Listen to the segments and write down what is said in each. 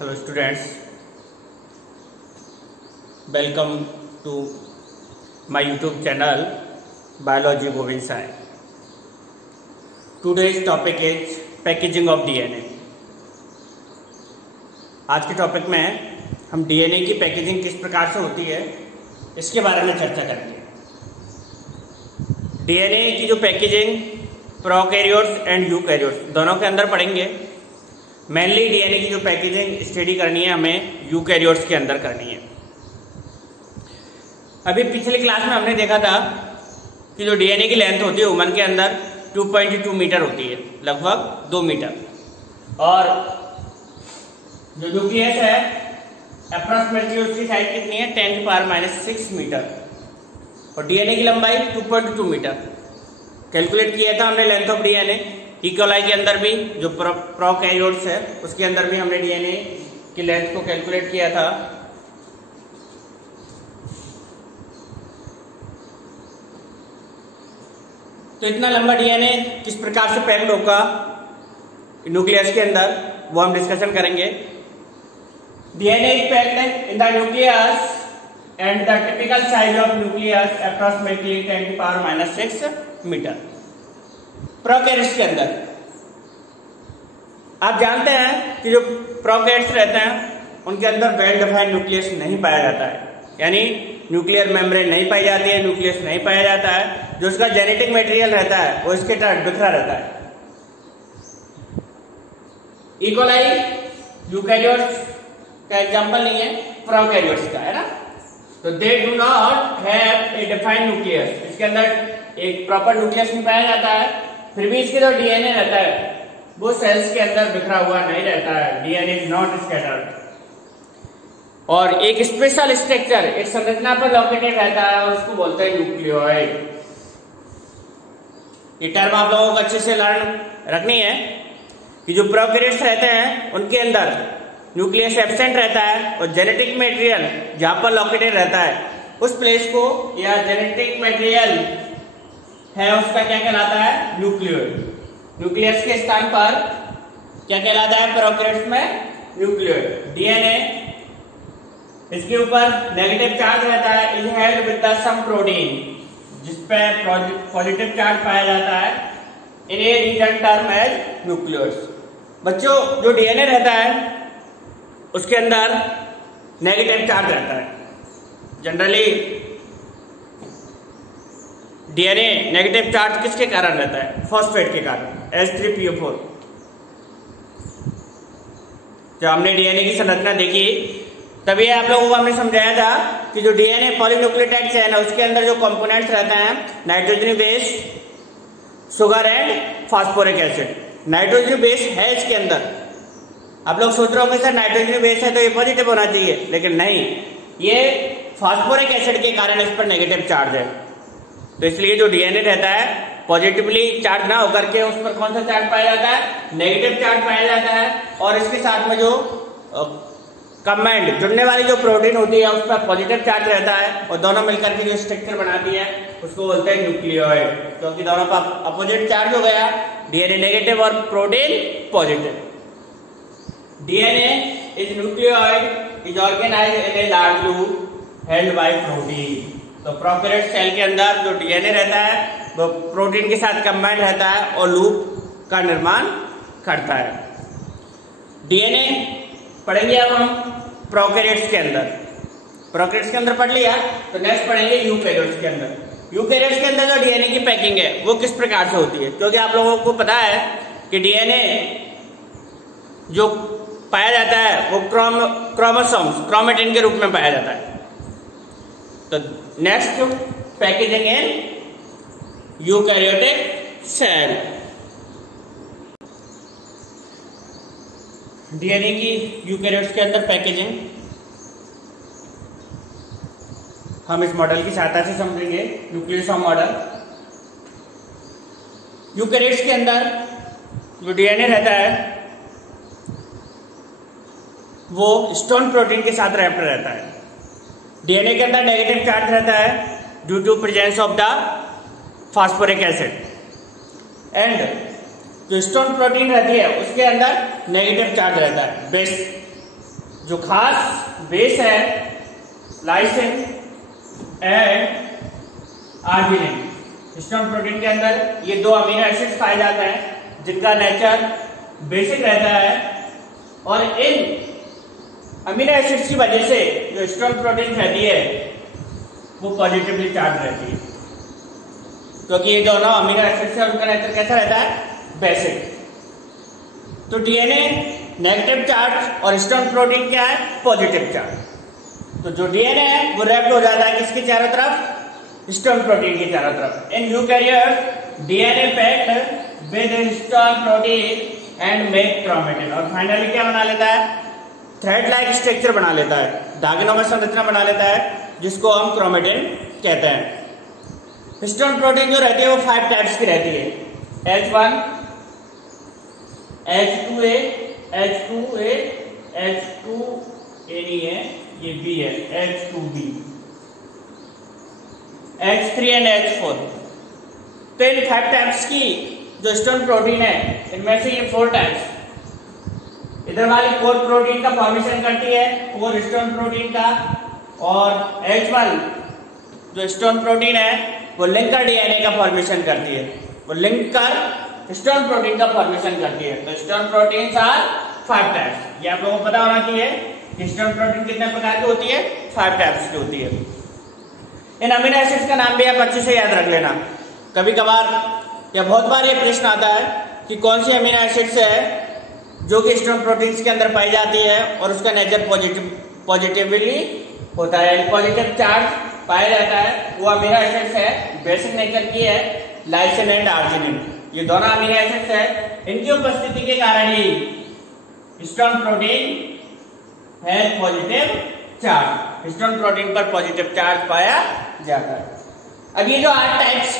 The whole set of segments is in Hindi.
Hello students, welcome to my YouTube channel Biology Govind Sai. Today's topic is packaging of DNA. आज के टॉपिक में हम DNA की पैकेजिंग किस प्रकार से होती है इसके बारे में चर्चा करेंगे। DNA की जो पैकेजिंग प्रोकैरियोट्स एंड यूकैरियोट्स दोनों के अंदर पढ़ेंगे। मेनली डीएनए की जो पैकेजिंग स्टडी करनी है हमें यूकैरियोट्स के अंदर करनी है। अभी पिछली क्लास में हमने देखा था कि जो डीएनए की लेंथ होती है ह्यूमन के अंदर 2.2 मीटर होती है, लगभग 2 मीटर, और जो न्यूक्लियस है अप्रोक्सीमेटली उसकी साइज कितनी है 10⁻⁻6 मीटर, और डीएनए की लंबाई 2.2 मीटर कैलकुलेट किया था हमने लेंथ ऑफ डीएनए। इकोलाई के अंदर भी जो प्रोकैरियोट्स है उसके अंदर भी हमने डीएनए की लेंथ को कैलकुलेट किया था। तो इतना लंबा डीएनए किस प्रकार से पैक्ड होगा न्यूक्लियस के अंदर वो हम डिस्कशन करेंगे। DNA is packed in the nucleus and the typical size of nucleus approximately 10⁻⁻6 metre. Prokaryotes के अंदर आप जानते हैं कि जो प्रोकैरियोट्स रहते हैं उनके अंदर वेल डिफाइंड न्यूक्लियस नहीं पाया जाता है, यानी न्यूक्लियर मेम्ब्रेन नहीं पाई जाती है, न्यूक्लियस नहीं पाया जाता है। जो उसका जेनेटिक मटेरियल रहता है वो इसके तरह बिखरा रहता है। इकोलाई यूकैरियोट्स का एग्जांपल नहीं है, प्रोकैरियोट्स का है ना। तो they do not have a defined nucleus, इसके अंदर एक प्रॉपर न्यूक्लियस नहीं पाया जाता है, फिर भी इसके जो डीएनए रहता है वो सेल्स के अंदर बिखरा हुआ नहीं रहता है। डीएनए इज नॉट स्कैटर्ड, और एक स्पेशल स्ट्रक्चर एक संरचना पर लोकेटेड रहता है और उसको बोलते हैं न्यूक्लियोइड। ये टर्म आप लोगों को अच्छे से लर्न रखनी है कि जो प्रोकैरियोट्स रहते हैं उनके अंदर न्यूक्लियस एब्सेंट रहता है और जेनेटिक मटेरियल जहां पर लोकेटेड रहता है उस प्लेस को या जेनेटिक मटेरियल है उसका क्या कहलाता है, न्यूक्लियोइड। न्यूक्लियस के स्थान पर क्या कहलाता है प्रोकैरियोट्स में, न्यूक्लियोइड। डीएनए इसके ऊपर नेगेटिव चार्ज रहता है, is held with the some protein, जिसपे पॉजिटिव चार्ज पाया जाता है। In a region term as nucleoids. बच्चों जो डीएनए रहता है उसके अंदर नेगेटिव चार्ज रहता है। जनरली डीएनए नेगेटिव चार्ज किसके कारण रहता है, फॉस्फेट के कारण, H3PO4। जब हमने डीएनए की संरचना देखी तभी आप लोगों को हमने समझाया था कि जो डीएनए पॉलीन्यूक्लियोटाइड चेन है उसके अंदर जो कंपोनेंट्स रहते हैं nitrogen base, sugar and phosphoric acid. Nitrogen base है इसके अंदर। आप लोग सोच रहे होंगे सर नाइट्रोजन बेस है तो ये पॉजिटिव होना चाहिए, लेकिन नहीं, ये फास्फोरिक एसिड के कारण इस पर नेगेटिव चार्ज है। तो इसलिए जो डीएनए रहता है पॉजिटिवली चार्ज ना होकर के उस पर कौन सा चार्ज पाया जाता है, नेगेटिव चार्ज पाया जाता है, और इसके साथ में जो कंबाइंड जुड़ने वाली जो प्रोटीन होती है उस पर पॉजिटिव चार्ज रहता है, और दोनों मिलकर के जो स्ट्रक्चर बनाती है उसको बोलते हैं न्यूक्लियोइड, क्योंकि दोनों का अपोजिट चार्ज हो गया, डीएनए नेगेटिव और protein positive. DNA is nucleoid is organised in a large loop held by protein. तो प्रोकैरियोट सेल के अंदर जो डीएनए रहता है वो प्रोटीन के साथ कंबाइंड रहता है और लूप का निर्माण करता है। डीएनए पढ़ेंगे अब हम प्रोकैरियोट्स के अंदर। प्रोकैरियोट्स के अंदर पढ़ लिया, तो नेक्स्ट पढ़ेंगे यूकैरियोट्स के अंदर। यूकैरियोट्स के अंदर जो डीएनए की पैकिंग है वो किस प्रकार से होती है, क्योंकि आप लोगों को पता है कि डीएनए जो पाया जाता है वो क्रोमोसोम्स क्रोमेटिन के रूप में पाया जाता है। तो next packaging in eukaryotic cell. DNA की यूकैरियोट्स के अंदर पैकेजिंग हम इस मॉडल की सहायता से समझेंगे, न्यूक्लियोसोम मॉडल। यूकैरियोट्स के अंदर जो डीएनए रहता है वो स्टोन प्रोटीन के साथ रैप्ड रहता है। डीएनए के अंदर नेगेटिव चार्ज रहता है due to presence of the phosphoric acid, and जो स्टोन प्रोटीन रहती है उसके अंदर नेगेटिव चार्ज रहता है, बेस जो खास बेस है lysine and arginine. Histone protein के अंदर ये दो अमीनो एसिड्स पाए जाते हैं जिनका नेचर बेसिक रहता है, और इन अमीनो एसिड्स की वजह से जो हिस्टोन प्रोटीन रहती है वो पॉजिटिवली चार्ज रहती है, क्योंकि ये दोनों अमीनो एसिड्स है उनका नेचर कैसा रहता है, बेसिक। तो डीएनए नेगेटिव चार्ज और हिस्टोन प्रोटीन क्या है, पॉजिटिव चार्ज। तो जो डीएनए है वो रैप्ड हो जाता है किसके चारों तरफ, हिस्टोन प्रोटीन की चारों तरफ। In eukaryotes DNA packed with histone protein and make chromatin, और फाइनली क्या बना लेता है, थ्रेड लाइक स्ट्रक्चर बना लेता है, धागे में संरचना बना लेता है जिसको हम क्रोमेटिन कहते हैं। हिस्टोन प्रोटीन जो रहती है वो 5 टाइप्स की रहती है, H1, H2A, H2A, H2A नहीं है, ये B है, H2B, H3 एंड H4। तो इन 5 टाइप्स की जो हिस्टोन प्रोटीन है इनमें से ये 4 टाइप्स इधर वाली कोर प्रोटीन का फॉर्मेशन करती है, कोर हिस्टोन प्रोटीन का, और H1 जो हिस्टोन प्रोटीन है वो लिंकर डीएनए का फॉर्मेशन करती है, वो लिंकर हिस्टोन प्रोटीन का फॉर्मेशन करती है। तो हिस्टोन प्रोटीन्स आर 5 टाइप्स। ये आप लोगों को पता होना चाहिए कि हिस्टोन प्रोटीन कितने प्रकार की होती है, 5 टाइप्स की होती है। इन अमीनो एसिड्स का नाम भी आप अच्छे से याद रख लेना। कभी कभार या बहुत बार ये प्रश्न आता है कि कौन सी अमीनो एसिड्स है जो कि हिस्टोन प्रोटीन्स के अंदर पाई जाती है और उसका नेचर पॉजिटिवली होता है, पॉजिटिव चार्ज पाया जाता है। वो अमीनो एसिड्स है बेसिक नेचर की है, लाइसिन एंड आर्जिनिन। ये दोनों अमीनो एसिड्स है, इनकी उपस्थिति के कारण ही हिस्टोन प्रोटीन है पॉजिटिव चार्ज, हिस्टोन प्रोटीन पर पॉजिटिव चार्ज पाया जाता है। अब ये जो 5 टाइप्स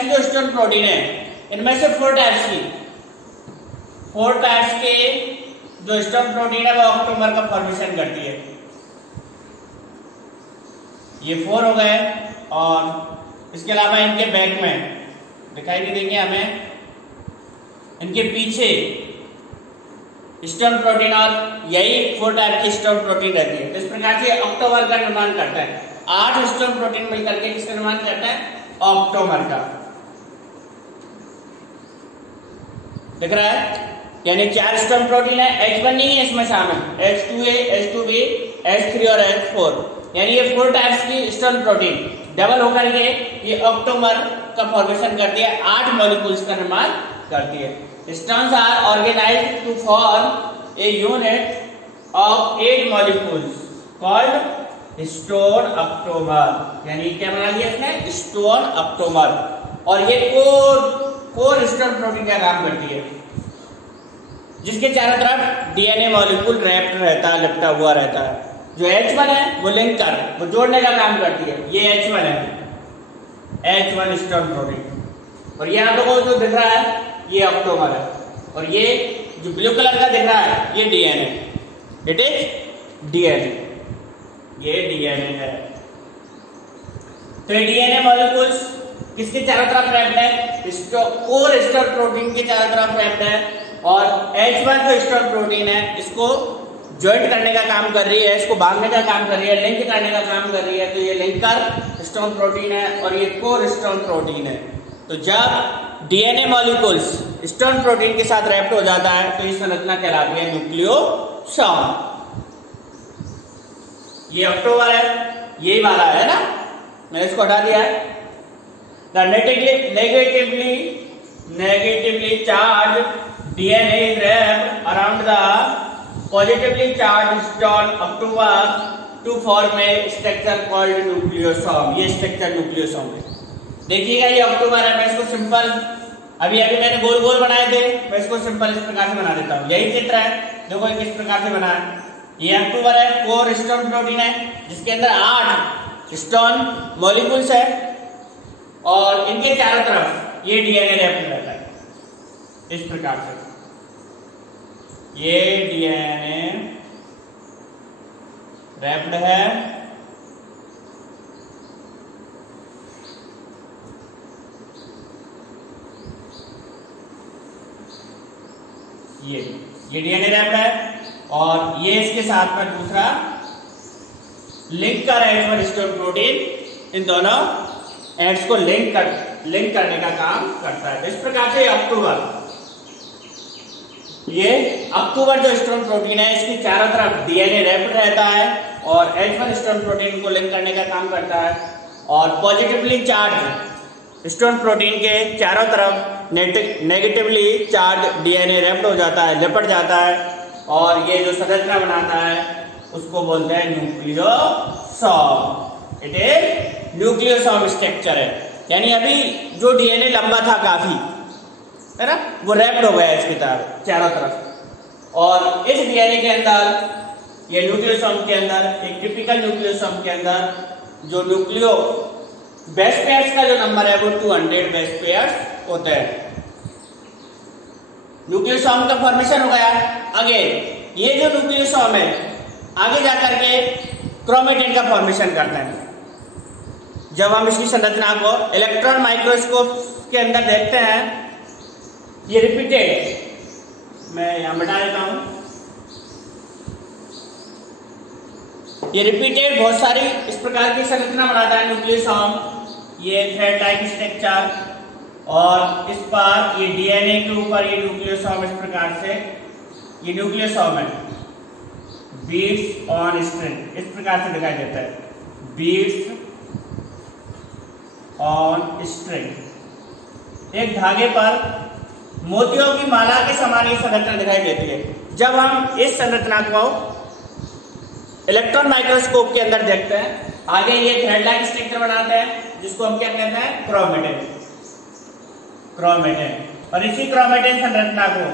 की जो हिस्टोन प्रोटीन है इनमें से 4 टाइप्स के जो हिस्टोन प्रोटीन है वो ऑक्टोमर का फॉर्मेशन करती है। ये 4 हो गए, और इसके अलावा इनके बैक में दिखाई नहीं देंगे हमें, इनके पीछे हिस्टोन प्रोटीन, और यही 4 टाइप की हिस्टोन प्रोटीन रहती है। तो इस प्रकार से ऑक्टोमर का निर्माण करता है। 8 हिस्टोन प्रोटीन मिलकर के किसका निर्माण करता है, ऑक्टोमर का। दिख रहा है, यानी 4 हिस्टोन प्रोटीन है, H1 नहीं है इसमें शामिल, H2A, H2B, H3 और H4, यानी ये 4 टाइप्स की हिस्टोन प्रोटीन डबल होकर के ये ऑक्टोमर का फॉर्मेशन करती है, 8 मॉलिक्यूल्स का निर्माण करती है। Histones are organized to form a unit of 8 molecules called histone octamer, यानी क्या बना लिया इसने, हिस्टोन ऑक्टोमर। और ये कोर हिस्टोन प्रोटीन का काम करती है, जिसके चारों तरफ डीएनए मॉलिक्यूल रैप्ड रहता है, लिपटा हुआ रहता है। जो H1 है वो लिंकर, वो जोड़ने का काम करती है, ये H1 है, H1 हिस्टोन प्रोटीन। और ये आप लोगों को जो दिख रहा है ये ऑक्टोमर है, और ये जो ब्लू कलर का दिख रहा है ये डीएनए, इट इज डीएनए, ये डीएनए है। तो ये डीएनए मॉलिक्यूल्स किसके चारों तरफ रैप्ड है, कोर हिस्टोन प्रोटीन के चारों तरफ रैप्ड है, और H1 जो हिस्टोन प्रोटीन है इसको ज्वाइंट करने का काम कर रही है, इसको बांधने का काम कर रही है, लिंक करने का काम कर रही है। तो ये लिंकर हिस्टोन प्रोटीन है और ये कोर हिस्टोन प्रोटीन है। तो जब डीएनए मॉलिक्यूल्स हिस्टोन प्रोटीन के साथ रैप्ड हो जाता है तो ये संरचना कहलाती है न्यूक्लियोसोम। ये ऑक्टोमर है, यही वाला है ना, मैंने इसको हटा दिया है। The negatively charged DNA is wrapped around the positively charged histone octomer to form a structure called nucleosome। ये स्ट्रक्चर न्यूक्लियोसोम है। देखिएगा ये ऑक्टोमर है, मैं इसको सिंपल अभी मैंने गोल गोल बनाए थे, मैं इसको सिंपल इस प्रकार से बना देता हूँ। यही चित्र है, देखो किस प्रकार से बना है। ये ऑक्टोमर है, कोर हिस्टोन प्रोटीन है जिसके अंदर 8 हिस्टोन मॉलिक्यूल्स है, और इनके चारों तरफ ये डीएनए रैप्ड रहता है इस प्रकार से। ये डीएनए रैप्ड है, ये डीएनए रैप्ड है, और ये इसके साथ में दूसरा लिंक कर एंड पर हिस्टोन प्रोटीन इन दोनों एंड्स को लिंक करने का काम करता है। इस प्रकार से अक्टूबर जो हिस्टोन प्रोटीन है इसकी चारों तरफ डीएनए रैप्ड रहता है और H1 हिस्टोन प्रोटीन को लिंक करने का काम करता है और पॉजिटिवली चार्ज हिस्टोन प्रोटीन के चारों तरफ नेगेटिवली चार्ज डीएनए रैप्ड हो जाता है, लिपट जाता है और ये जो संरचना बनाता है उसको बोलते हैं nucleosome. It is nucleosome structure है, यानी अभी जो डीएनए लंबा था काफी है ना, वो रैप्ड हो गया इसकी तरफ चारों तरफ और इस डीएनए के अंदर ये न्यूक्लियोसोम के अंदर एक टिपिकल न्यूक्लियोसोम के अंदर जो न्यूक्लियो बेस पेयर्स का जो नंबर है वो 200 बेस पेयर्स होते हैं। न्यूक्लियोसोम का फॉर्मेशन हो गया। आगे ये जो न्यूक्लियोसोम है आगे जाकर के क्रोमेटिन का फॉर्मेशन करते हैं। जब हम इसकी संरचना को इलेक्ट्रॉन माइक्रोस्कोप के अंदर देखते हैं, ये रिपीटेड, मैं यहां बता देता हूं, ये रिपीटेड बहुत सारी इस प्रकार की संरचना बनाता है न्यूक्लियोसोम। ये थ्रेड लाइक स्ट्रक्चर और इस पर ये डीएनए के ऊपर ये न्यूक्लियोसोम इस प्रकार से, ये न्यूक्लियोसोम है बीड्स ऑन स्ट्रिंग, इस प्रकार से दिखाई देता है, बीड्स ऑन स्ट्रिंग। एक धागे पर मोतियों की माला के समान ये संरचना दिखाई देती है। जब हम इस संरचना को इलेक्ट्रॉन माइक्रोस्कोप के अंदर देखते हैं, आगे ये थ्रेड लाइक स्ट्रक्चर बनाते हैं जिसको हम क्या कहते हैं, क्रोमेटिन। और इसी क्रोमेटिन संरचना को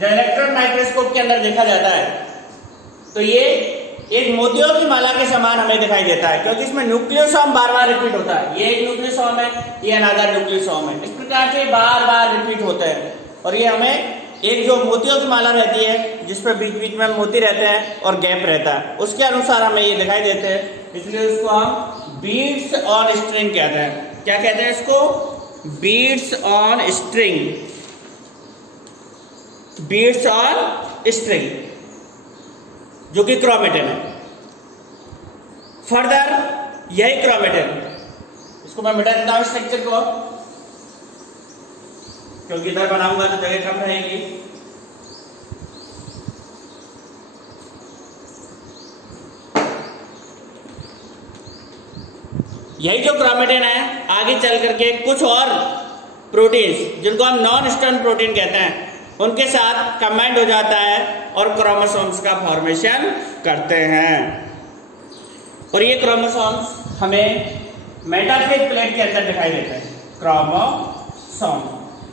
जब इलेक्ट्रॉन माइक्रोस्कोप के अंदर देखा जाता है तो ये एक मोतियों की माला के समान हमें दिखाई देता है, क्योंकि इसमें न्यूक्लियोसोम बार बार रिपीट होता है। ये एक न्यूक्लियोसोम है, ये अनदर न्यूक्लियोसोम है, इस प्रकार से बार बार रिपीट होते हैं और ये हमें एक जो मोतियों की माला रहती है जिस पर बीच बीच में मोती रहते हैं और गैप रहता है, उसके अनुसार हमें ये दिखाई देते हैं, इसलिए उसको हम बीड्स ऑन स्ट्रिंग कहते हैं। क्या कहते हैं इसको, beads on string, beads on string, जो कि क्रोमेटिन है। फर्दर यही क्रोमेटिन, इसको मैं मिटा देता हूं स्ट्रक्चर को, क्योंकि इधर बनाऊंगा तो जगह कम रहेगी। यही जो क्रोमेटिन है आगे चल करके कुछ और प्रोटीन्स जिनको हम नॉन हिस्टोन प्रोटीन कहते हैं उनके साथ कंबाइंड हो जाता है और क्रोमोसोम्स का फॉर्मेशन करते हैं। और ये क्रोमोसोम्स हमें मेटाफेज प्लेट के अंदर दिखाई देते हैं। क्रोमोसोम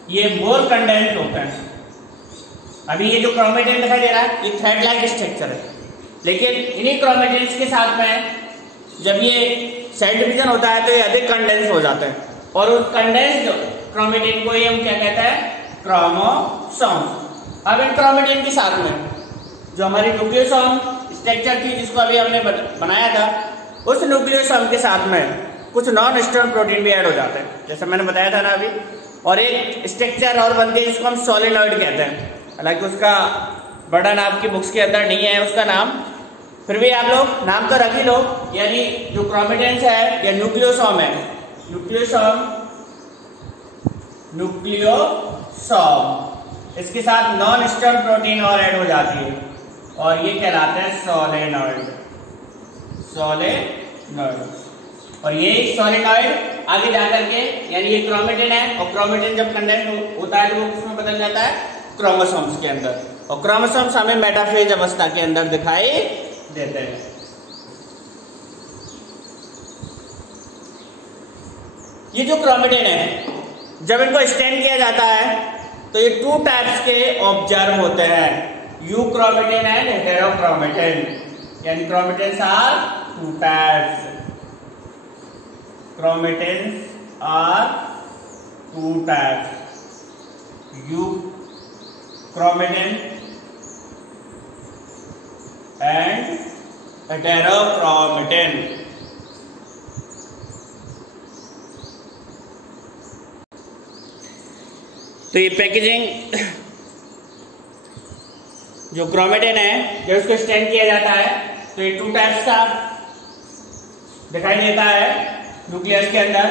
ये मोर कंडेंस होते हैं। अभी ये जो क्रोमेटिन दिखाई दे रहा है ये थ्रेड लाइक स्ट्रक्चर है, लेकिन इन्हीं क्रोमेटिन्स के साथ में जब ये सेल डिवीजन होता है तो ये अधिक कंडेंस हो जाते हैं और उस कंडेंस्ड क्रोमेटिन को ये हम क्या कहते हैं, क्रोमोसोम। अब इन क्रोमेटिन के साथ में जो हमारी न्यूक्लियोसोम स्ट्रक्चर थी जिसको अभी हमने बनाया था, उस न्यूक्लियोसोम के साथ में कुछ नॉन हिस्टोन प्रोटीन भी ऐड हो जाते हैं, जैसे मैंने बताया था ना अभी। और एक स्ट्रक्चर और बनती है जिसको हम सोलेनॉइड कहते हैं, हालांकि उसका वर्णन आपकी बुक्स के अंदर नहीं है उसका नाम, फिर भी आप लोग नाम तो रख ही लो। यानी जो क्रोमेटिन्स है या न्यूक्लियोसोम है, न्यूक्लियोसोम इसके साथ नॉन हिस्टोन प्रोटीन और ऐड हो जाती है और ये कहलाते हैं सोलेनॉइड। और ये सोलेनॉइड आगे जाकर के, यानी ये क्रोमेटिन है और क्रोमेटिन जब कंडेंस होता है तो वो किसमें बदल जाता है, क्रोमोसोम्स के अंदर। और क्रोमोसोम्स हमें मेटाफेज अवस्था के अंदर दिखाई देते हैं। ये जो क्रोमेटिन है जब इनको स्टैंड किया जाता है तो ये 2 टाइप्स के ऑब्जर्व होते हैं, यू क्रोमेटिन एंड हेटेरोक्रोमेटिन। यानी chromatins are 2 types, chromatins are 2 types, euchromatin and heterochromatin. तो ये पैकेजिंग जो क्रोमेटिन है जब उसको स्टैंड किया जाता है तो ये 2 टाइप्स का दिखाई देता है न्यूक्लियस के अंदर,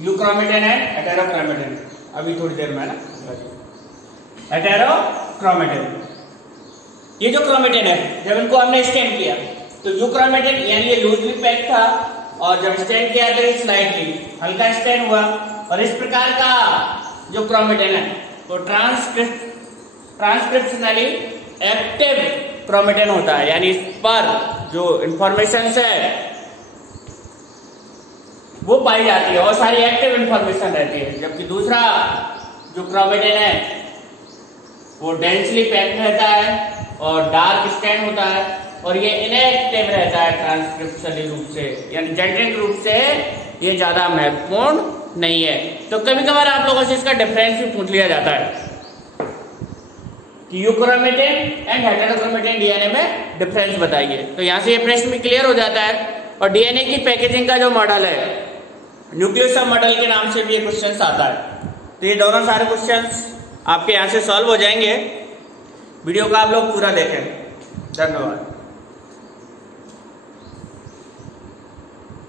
यूक्रोमेटिन है, हेटेरोक्रोमेटिन। अभी थोड़ी देर में ना हेटेरोक्रोमेटिन। ये जो क्रोमेटिन है जब इनको हमने स्टैंड किया तो यूक्रोमेटिन यानी ये लूजली पैक था और जब स्टैंड किया तो स्लाइटली हल्का स्टैंड हुआ। और इस प्रकार का जो क्रोमेटिन है वो ट्रांसक्रिप्शनली एक्टिव क्रोमेटिन होता है, यानी इस पर जो इंफॉर्मेशन है वो पाई जाती है और सारी एक्टिव इंफॉर्मेशन रहती है। जबकि दूसरा जो क्रोमेटिन है वो डेंसली पैक्ड रहता है और डार्क स्टैंड होता है और ये इनएक्टिव रहता है ट्रांसक्रिप्शनली रूप से, यानी जेनेटिक रूप से ये ज्यादा महत्वपूर्ण नहीं है। तो कभी कभार आप लोगों से इसका डिफरेंस भी पूछ लिया जाता है कि यूक्रोमेटिन एंड हेटेरोक्रोमेटिन डीएनए में डिफरेंस बताइए। तो यहां से ये प्रश्न भी क्लियर हो जाता है। और डीएनए की पैकेजिंग का जो मॉडल है न्यूक्लियोसम मॉडल के नाम से भी ये क्वेश्चन आता है। तो ये दोनों सारे क्वेश्चंस आपके यहाँ से सॉल्व हो जाएंगे। वीडियो का आप लोग पूरा देखें। धन्यवाद।